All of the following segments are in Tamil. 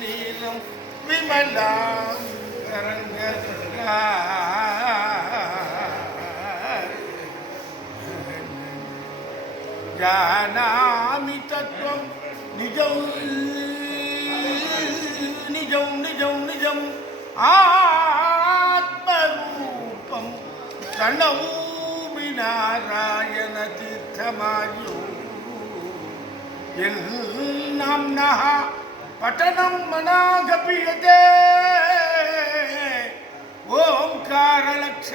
நீலம் விமலாம் ஜானாமி தத்துவம் நிஜம் நிஜம் நிஜம் நிஜம் ஆத்மரூபம் தனூமி நாராயண தீர்த்தமாயோ நாம்னः பட்டனம் மனாகபியதே ஓம்காரலக்ஷாதிகம்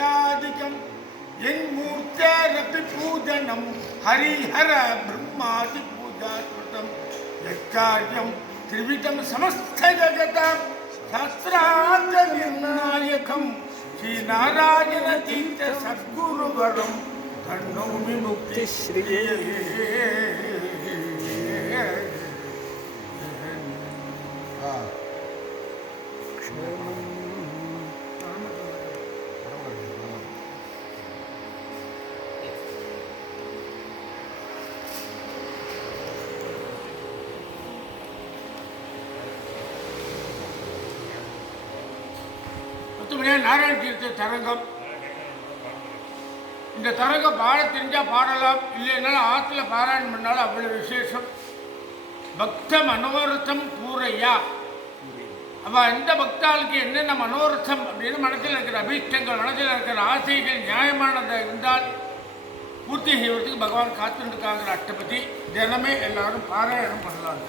என் மூர்த்தேரபி பூஜனம் ஹரிஹர பிரம்மாதி பூஜாஸ்பதம் யச்சார்யம் திரிவிதம் சமஸ்த ஜகதாம் சாஸ்திரார்த்த நிர்ணாயகம் ஸ்ரீ நாராயண தீர்த்த சத்குருவரம் தன்னோமி முக்தி ஸ்ரீ நாராயண தீர்த்த தரங்கம். இந்த தரங்கம் பாட தெரிஞ்சா பாடலாம், இல்லைனாலும் ஆற்றுல பாராயணம் பண்ணாலும் அவ்வளவு விசேஷம். பக்த மனோரத்தம் கூரையா. அவள் எந்த பக்தாளுக்கு என்னென்ன மனோரத்தம் அப்படின்னு மனசில் இருக்கிற அபீஷ்டங்கள், மனசில் இருக்கிற ஆசைகள் நியாயமானதை இருந்தால் பூர்த்தி செய்வதற்கு பகவான் காத்துருக்காங்கிற அஷ்டபதி தினமே எல்லாரும் பாராயணம் பண்ணலாங்க.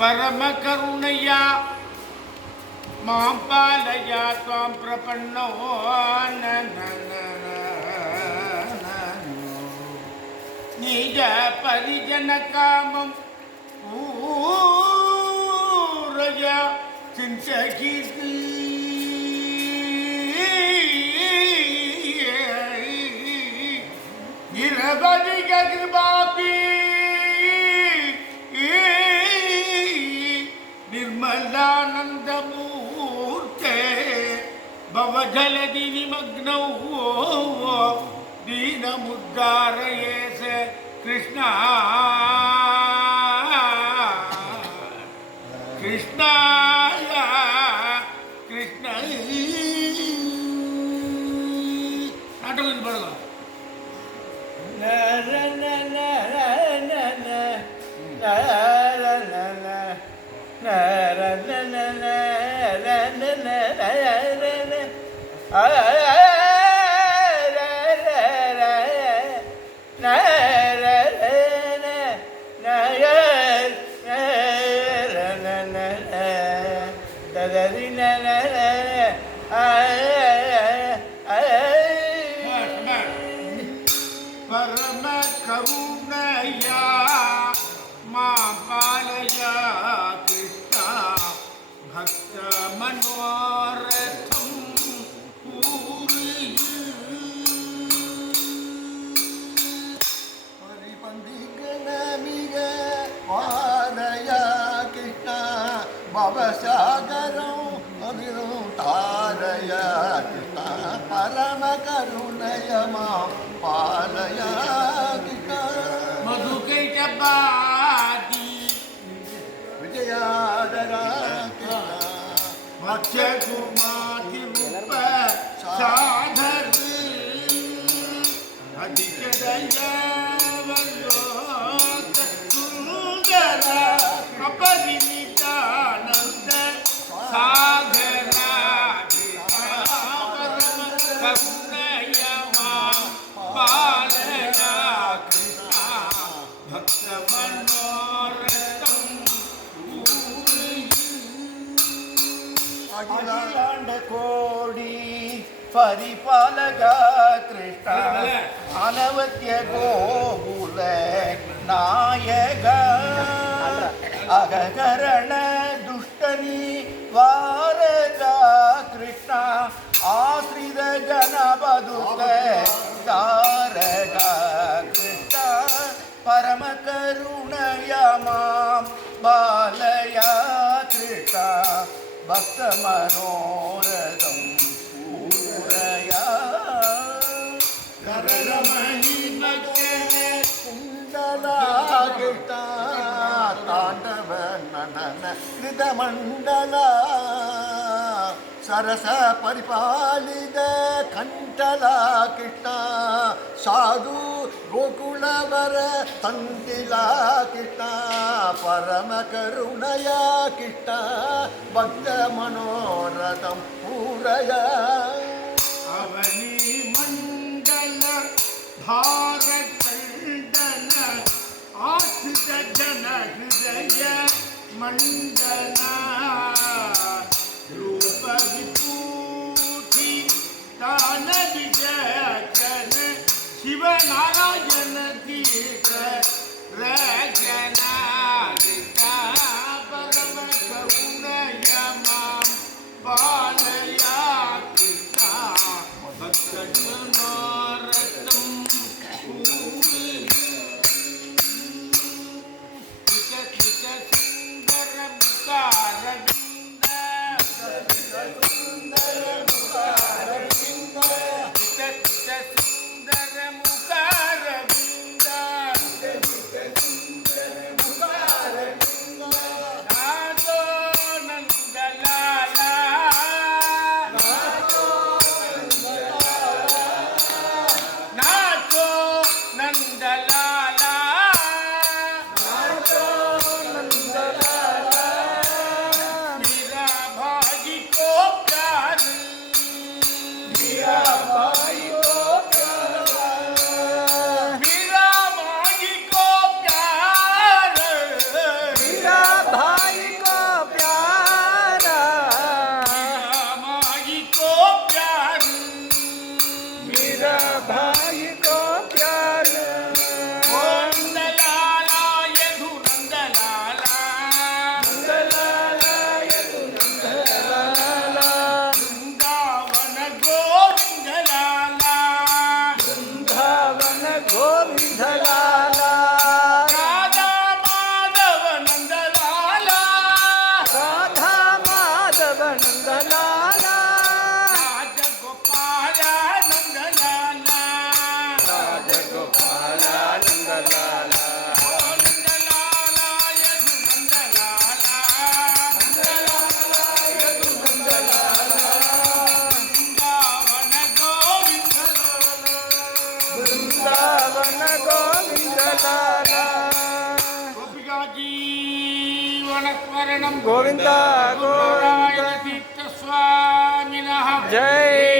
பரம கருணையா மாம் பாலயா துவாம் பிரபன்னோ நிஜ பரிஜன காமம் ஊரயா சிஞ்சகீர்த்தி நிரவதிக கிருபாபி निर्मलानंदमूर्ते भवजलधि निमग्नौ दीनमुद्धारये से कृष्णा कृष्णाय कृष्ण नाटक पढ़ो परम करुणया मां पालया कृष्णा भक्त मनोरथं पूरय परिपन्दिगणमिग पालया कृष्णा भवसागरं तारया कृष्णा परम करुणया मां पालया कृष्णा मधुकैटपादी विजयादरा मत्स्य कुर्माति रूप साधर अधिक दया वल्लोक सुंदर अपरिमितानंद सागरा करुणया मां पालया कृष्णा भक्त मनोरथं अखिलांड कोडी परिपालक कृष्ण अनवत्य गोकुल नायक अगकरण दुष्टनी वारक कृष्ण आश्रित जन बदुक तारक कृष्ण परम करुणया मां बालया कृष्ण भक्त मनोरथं पूरया करमणि भक्त कुंडला ಕೃಷ್ಣ ತಾಂಡವ ನಟನ ಕೃತಮಂಡಲ ಸರಸ ಪರಿಪಾಲಿದ ಕಂಠಲ ಕೃಷ್ಣ ಸಾಧು ಗೋಕುಲವರ ತಂತಿಲ ಕೃಷ್ಣ ಪರಮ ಕರುಣಯ ಕೃಷ್ಣ ಭಕ್ತ ಮನೋರಥಂ ಪೂರಯ ಅವನಿ ಮಂಡಲ ಭಾರತಂಡನ ಆಶ್ರಿತ ಜನ ಹೃದಯ ಮಂಡನ ರೂಪ ವಿಭೂತಿ ತಾನ ವಿಜಯನ ಶಿವನಾರಾಯಣ ತೀರ್ಥ ರಚನ ಪರಮ ಕರುಣಯ ಮಾಂ ಪಾಲಯ ಕೃಷ್ಣ ಭಕ್ತಜನೋರಥಂ ಸುಂದರ ಮುಖಾರವಿಂದ ಸುಂದರ ಮುಖಾರವಿಂದ ನಾದೋ ನಂದಲಾಲ ನಾಚೋ ನಂದಲಾಲ मेरा भाई को प्यार मेरा भाई को प्यार मेरा भाई को प्यार मेरा भाई को प्यार मेरा भाई को प्यार मेरा भाई को प्यार नंदलाला यदु नंदलाला वृंदावन गोविंदलाला वृंदावन गोविंदलाला राधा माधव नंदलाला राधा माधव नंदलाला राजगोपाल नंदलाला राजगोपाल नंदलाला नंदलाला यदु नंदलाला नंदलाला यदु नंदलाला वृंदावन गोविंदलाला वृंदावन गोविंदलाला गोपिका जीवन स्मरणं गोविंदा नारायण गोविंदा तीर्थ स्वामिनः जय